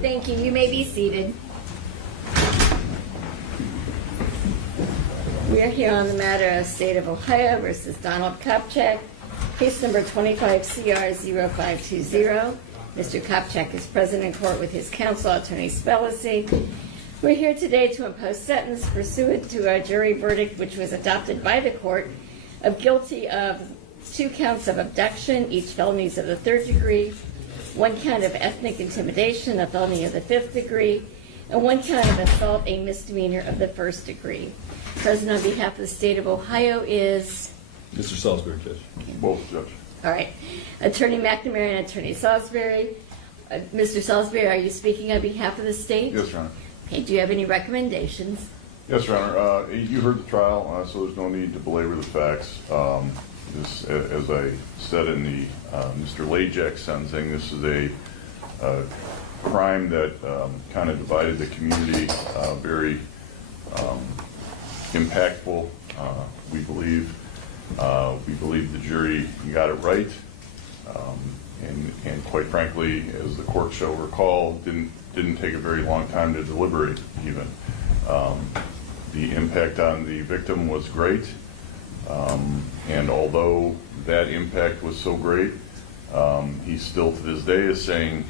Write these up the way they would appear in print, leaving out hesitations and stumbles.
Thank you. You may be seated. We are here on the matter of State of Ohio versus Donald Kopchak, case number 25CR0520. Mr. Kopchak is present in court with his counsel, Attorney Spellacy. We're here today to impose sentence pursuant to a jury verdict which was adopted by the court of guilty of 2 counts of abduction, each felonies of the 3rd degree, 1 count of ethnic intimidation, a felony of the 5th degree, and 1 count of assault, a misdemeanor of the 1st degree. Present on behalf of the state of Ohio is Mr. Salisbury, Judge. Both, Judge. all right, Attorney McNamara and Attorney Salisbury. Mr. Salisbury, are you speaking on behalf of the state? Yes, Your Honor. Okay, do you have any recommendations? Yes, Your Honor. You heard the trial, so there's no need to belabor the facts. As I said in the Mr. Lajak sentencing, this is a crime that kind of divided the community, very impactful, we believe. We believe the jury got it right, and quite frankly, as the court shall recall, didn't take a very long time to deliberate even. The impact on the victim was great, and although that impact was so great, he still to this day is saying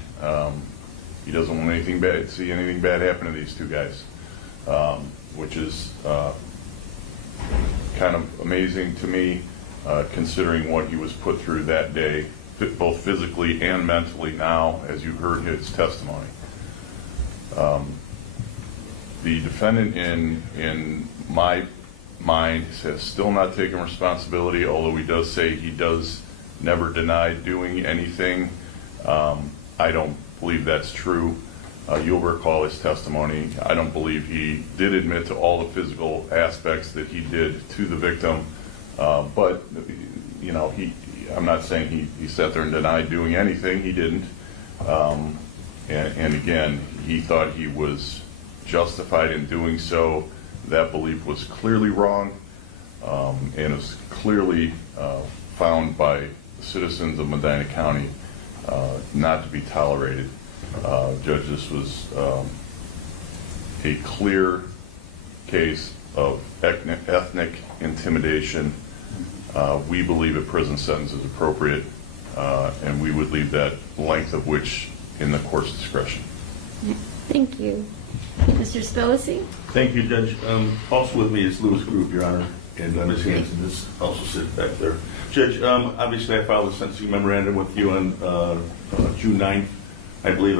he doesn't want anything bad, see anything bad happen to these 2 guys, which is kind of amazing to me, considering what he was put through that day, both physically and mentally now, as you heard his testimony. The defendant, in my mind, has still not taken responsibility, although he does say he does never deny doing anything. I don't believe that's true. You'll recall his testimony. I don't believe he did admit to all the physical aspects that he did to the victim, but you know, I'm not saying he sat there and denied doing anything. He didn't. And again, he thought he was justified in doing so. That belief was clearly wrong, and is clearly found by the citizens of Medina County not to be tolerated. Judge, this was a clear case of ethnic intimidation. We believe a prison sentence is appropriate, and we would leave that length of which in the court's discretion. Thank you. Mr. Spellacy? Thank you, Judge. Also with me is Lewis Group, Your Honor, and Ms. Hanson is also sitting back there. Judge, obviously I filed a sentencing memorandum with you on June 9th. I believe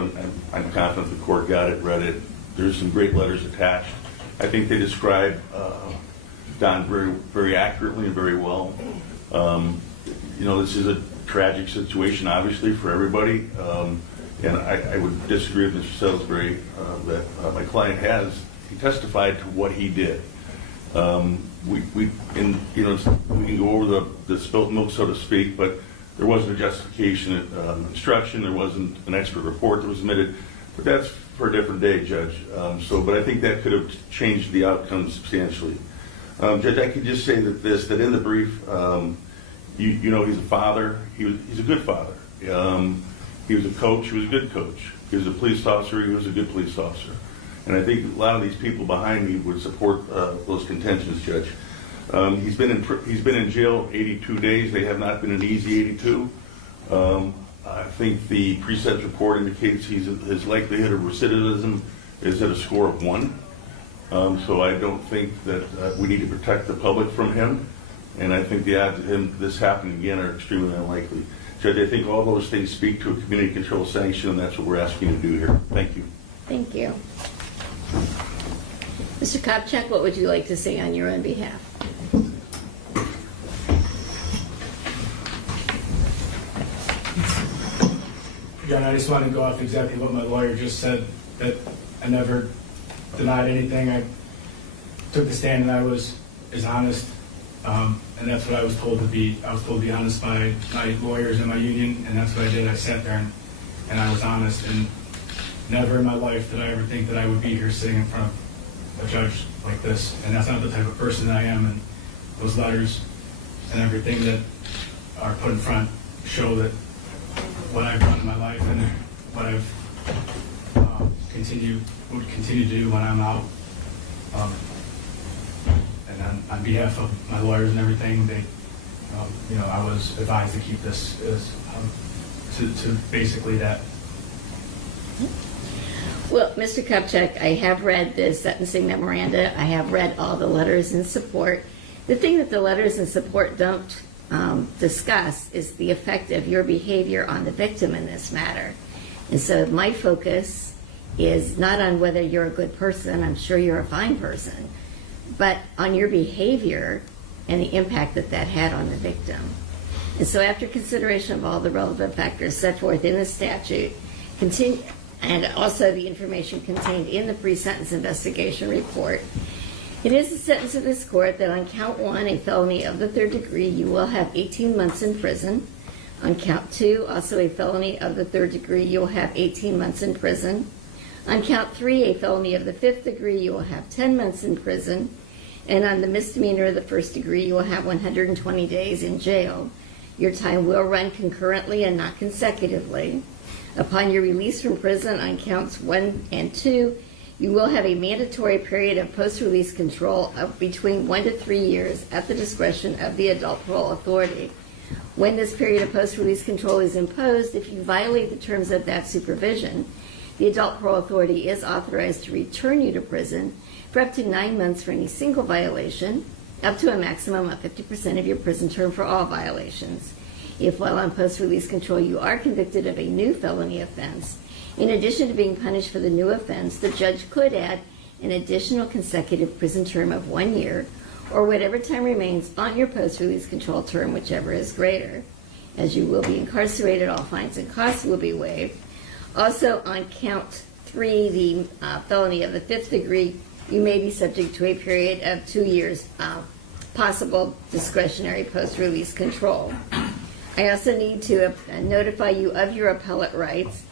I'm confident the court got it, read it. There's some great letters attached. I think they describe Don very, very accurately and very well. You know, this is a tragic situation, obviously, for everybody. And I would disagree with Mr. Salisbury that my client he testified to what he did. We can go over the spilt milk, so to speak, but there wasn't a justification instruction, there wasn't an expert report that was submitted, but that's for a different day, Judge. But I think that could have changed the outcome substantially. Judge, I could just say that in the brief, you know, he's a father. He's a good father. He was a coach. He was a good coach. He was a police officer. He was a good police officer. And I think a lot of these people behind me would support those contentions, Judge. He's been in jail 82 days. They have not been an easy 82. I think the pre-sentence report indicates his likelihood of recidivism is at a score of 1. So I don't think that we need to protect the public from him. And I think the odds of this happening again are extremely unlikely. Judge, I think all those things speak to a community control sanction, and that's what we're asking you to do here. Thank you. Thank you. Mr. Kopchak, what would you like to say on your own behalf? John, I just want to go off exactly what my lawyer just said, that I never denied anything. I took the stand and I was honest, and that's what I was told to be. I was told to be honest by my lawyers and my union, and that's what I did. I sat there and I was honest, and never in my life did I ever think that I would be here sitting in front of a judge like this, and that's not the type of person that I am, and those letters and everything that are put in front show that what I've done in my life and what I've continue to do when I'm out. And on behalf of my lawyers and everything, they, I was advised to keep this as to basically that. Well, Mr. Kopchak, I have read the sentencing memoranda. I have read all the letters in support. The thing that the letters in support don't discuss is the effect of your behavior on the victim in this matter. And so my focus is not on whether you're a good person, I'm sure you're a fine person, but on your behavior and the impact that that had on the victim. And so after consideration of all the relevant factors set forth in the statute, and also the information contained in the pre-sentence investigation report, it is the sentence of this court that on count 1, a felony of the 3rd degree, you will have 18 months in prison. On count 2, also a felony of the 3rd degree, you will have 18 months in prison. On count 3, a felony of the 5th degree, you will have 10 months in prison. And on the misdemeanor of the 1st degree, you will have 120 days in jail. Your time will run concurrently and not consecutively. Upon your release from prison on counts 1 and 2, you will have a mandatory period of post-release control of between 1 to 3 years at the discretion of the adult parole authority. When this period of post-release control is imposed, if you violate the terms of that supervision, the adult parole authority is authorized to return you to prison for up to 9 months for any single violation, up to a maximum of 50% of your prison term for all violations. If while on post-release control you are convicted of a new felony offense, in addition to being punished for the new offense, the judge could add an additional consecutive prison term of 1 year, or whatever time remains on your post-release control term, whichever is greater. As you will be incarcerated, all fines and costs will be waived. Also, on count 3, the felony of the 5th degree, you may be subject to a period of 2 years possible discretionary post-release control. I also need to notify you of your appellate rights.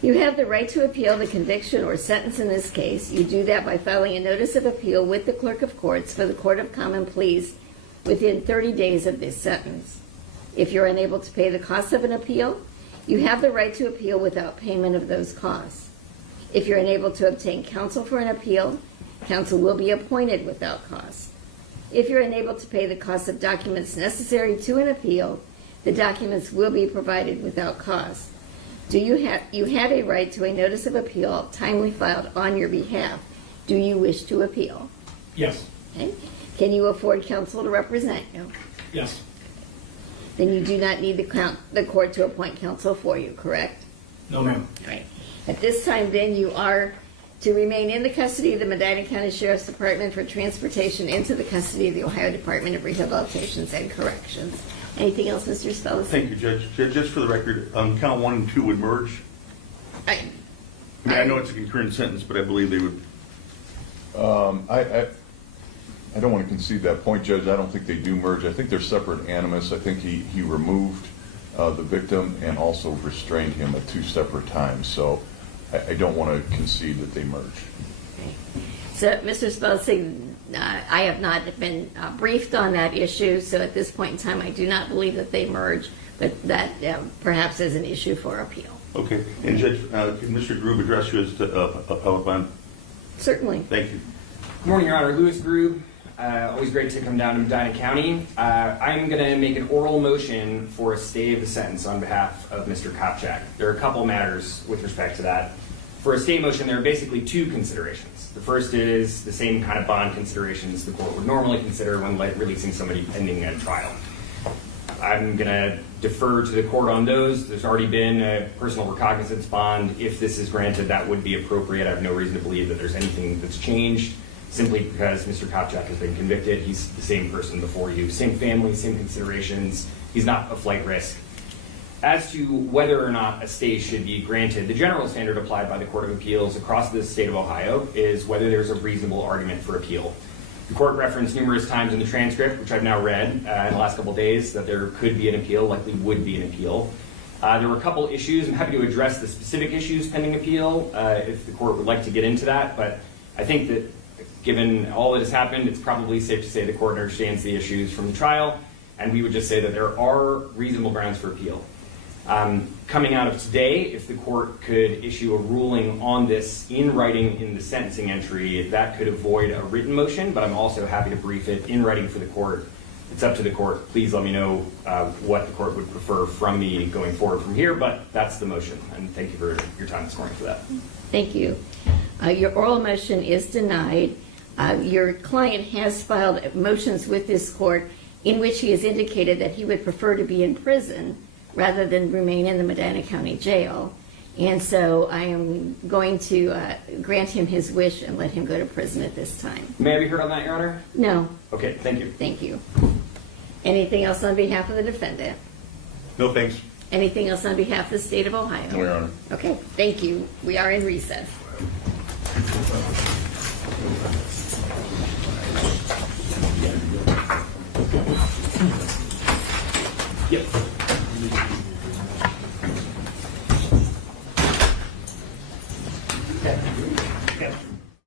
You have the right to appeal the conviction or sentence in this case. You do that by filing a notice of appeal with the Clerk of Courts for the Court of Common Pleas within 30 days of this sentence. If you're unable to pay the costs of an appeal, you have the right to appeal without payment of those costs. If you're unable to obtain counsel for an appeal, counsel will be appointed without cost. If you're unable to pay the cost of documents necessary to an appeal, the documents will be provided without cost. You have a right to a notice of appeal timely filed on your behalf. Do you wish to appeal? Yes. Okay. Can you afford counsel to represent you? Yes. Then you do not need the court to appoint counsel for you, correct? No, ma'am. Right. At this time, then, you are to remain in the custody of the Medina County Sheriff's Department for transportation into the custody of the Ohio Department of Rehabilitations and Corrections. Anything else, Mr. Spells? Thank you, Judge. Just for the record, count 1 and 2 would merge. I know it's a concurrent sentence, but I believe they would. I don't want to concede that point, Judge. I don't think they do merge. I think they're separate animus. I think he removed the victim and also restrained him at 2 separate times. So I don't want to concede that they merge. Okay. So, Mr. Spells, I have not been briefed on that issue, so at this point in time I do not believe that they merge, but that perhaps is an issue for appeal. Okay. And Judge, can Mr. Grube address you as to appellate bond? Certainly. Thank you. Good morning, Your Honor. Louis Grube. Always great to come down to Medina County. I'm going to make an oral motion for a stay of the sentence on behalf of Mr. Kopchak. There are a couple matters with respect to that. For a stay motion, there are basically 2 considerations. The first is the same kind of bond considerations the court would normally consider when releasing somebody pending a trial. I'm going to defer to the court on those. There's already been a personal recognizance bond. If this is granted, that would be appropriate. I have no reason to believe that there's anything that's changed, simply because Mr. Kopchak has been convicted. He's the same person before you, same family, same considerations. He's not a flight risk. As to whether or not a stay should be granted, the general standard applied by the Court of Appeals across the state of Ohio is whether there's a reasonable argument for appeal. The court referenced numerous times in the transcript, which I've now read in the last couple of days, that there could be an appeal, likely would be an appeal. There were a couple issues. I'm happy to address the specific issues pending appeal if the court would like to get into that, but I think that given all that has happened, it's probably safe to say the court understands the issues from the trial, and we would just say that there are reasonable grounds for appeal. Coming out of today, if the court could issue a ruling on this in writing in the sentencing entry, that could avoid a written motion, but I'm also happy to brief it in writing for the court. It's up to the court. Please let me know what the court would prefer from me going forward from here, but that's the motion. And thank you for your time this morning for that. Thank you. Your oral motion is denied. Your client has filed motions with this court in which he has indicated that he would prefer to be in prison rather than remain in the Medina County Jail. And so I am going to grant him his wish and let him go to prison at this time. May I be heard on that, Your Honor? No, Okay, thank you. thank you. Anything else on behalf of the defendant? No, thanks. Anything else on behalf of the state of Ohio? No, Your Honor. Okay, thank you. We are in recess. Yep.